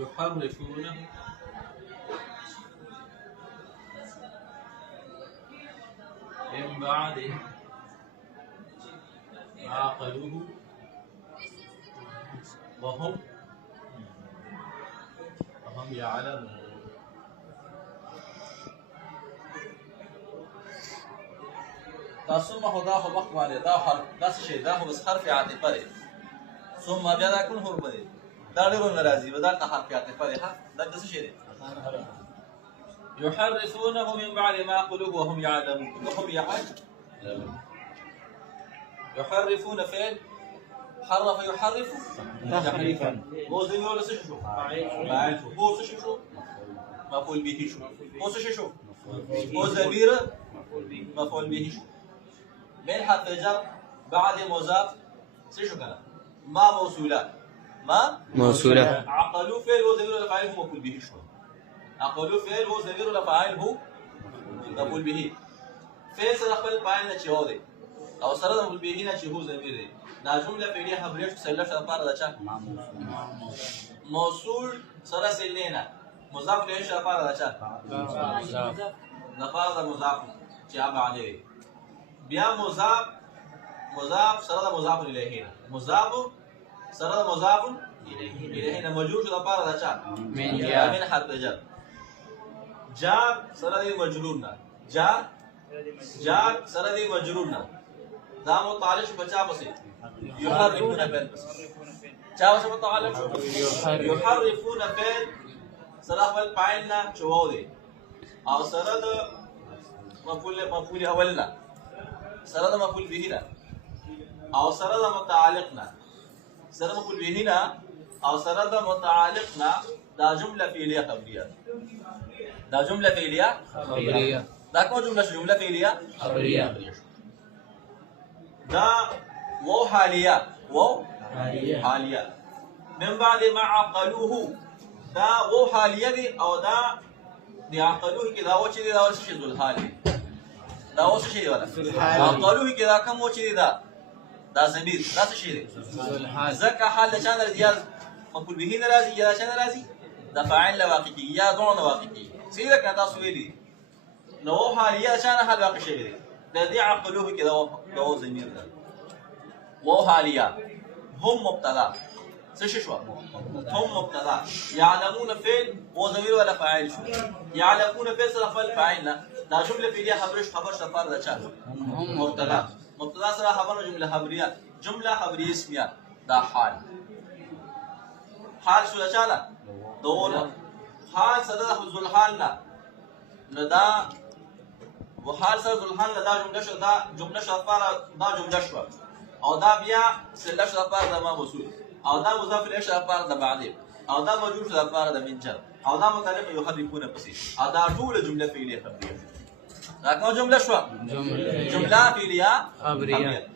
يحرفونه من بعد ما عقلوه وهم يعلمون. ثم خدا خو وخت باندې دا حرف دا څه شي دا خو بس حرف عاطفه دی. ثم بیا دا کوم حرف دی دا ډېر ناراضي ودا ته حرف عاطفه دی. ها دا څه شي دی؟ يحرفونه من بعد ما قلوب وهم يعلمون. وهم يعلمون. يحرفون فعل حرف يحرف تحريفا. هو زي ما ولا شو؟ فاعل. هو شو؟ مفعول به شو؟ هو شو؟ هو ضمير مفعول به شو؟ من حرف جر بعد مضاف شو كان؟ ما موصولة. ما موصولة. عقلوا فعل وضمير ولا فاعل هو مفعول به شو؟ عقلوا فعل وضمير ولا فاعل هو مفعول به. فعل سره خپل فاعل نه چوي او سره د مفعول به نه چې هو ضمیر دی. دا جمله فعلیه خبریه سله شته لپاره دا چا موصول سره سلینا مضاف له شته لپاره دا چا لپاره مضاف چې ابا علی بیا مضاف سره مضاف الیه مضاف سره مضاف الیه مجرور شته لپاره دا چا من حرف جر جار سره مجرور نه جار سره مجرور نه دا متعلق بچا پسې يحرفون فعل چا وسه متعلق يحرفون فعل سره بل فاعل نه چوو دي او سره د مفعول اول نه سره د مفعول به نه او سره د متعلق نه سره مفعول به نه او سره د متعلق نه دا جمله فعلیه خبریه دا جمله فعلیه خبریه دا کوم جمله فعلیه خبریه دا وو حالية وو حالية من بعد ما عقلوه دا وو حالية دي او دا دي عقلوه كده وو چي دي دا وش ذو الحال دا وش شي ولا عقلوه كده كم وش دي دا ضمير دا څه شي دي ذو الحال زکه حال چانه دي مقبول به ناراضي یا چانه ناراضي دا فاعل لواقعي یا دون واقعي سيده کدا سويلي نو حالية چانه حال واقع شي دي دا دي عقلوه كده وو ضمير ده وو حالية هم مبتدا شو هم مبتدا يعلمون فعل وضمير ولا فاعل شو يعلمون فعل صرف الفاعل دا جمله فعليه خبر سفر ده چا مبتدا سره خبر جمله خبريه اسميه دا حال شو چاله دول حال صدر ذو الحال نه دا وحال صدر ذو الحال دا جمله شو دا جمله شو او دا بیا سله شو لپاره د ما موصول او دا مضاف الیه شو لپاره د بعدی او دا مجرور شو لپاره د منجر او دا متعلق یحرفون پسې او دا ټول جمله فعلیه خبریه دا کوم جمله شو جمله فعلیه خبریه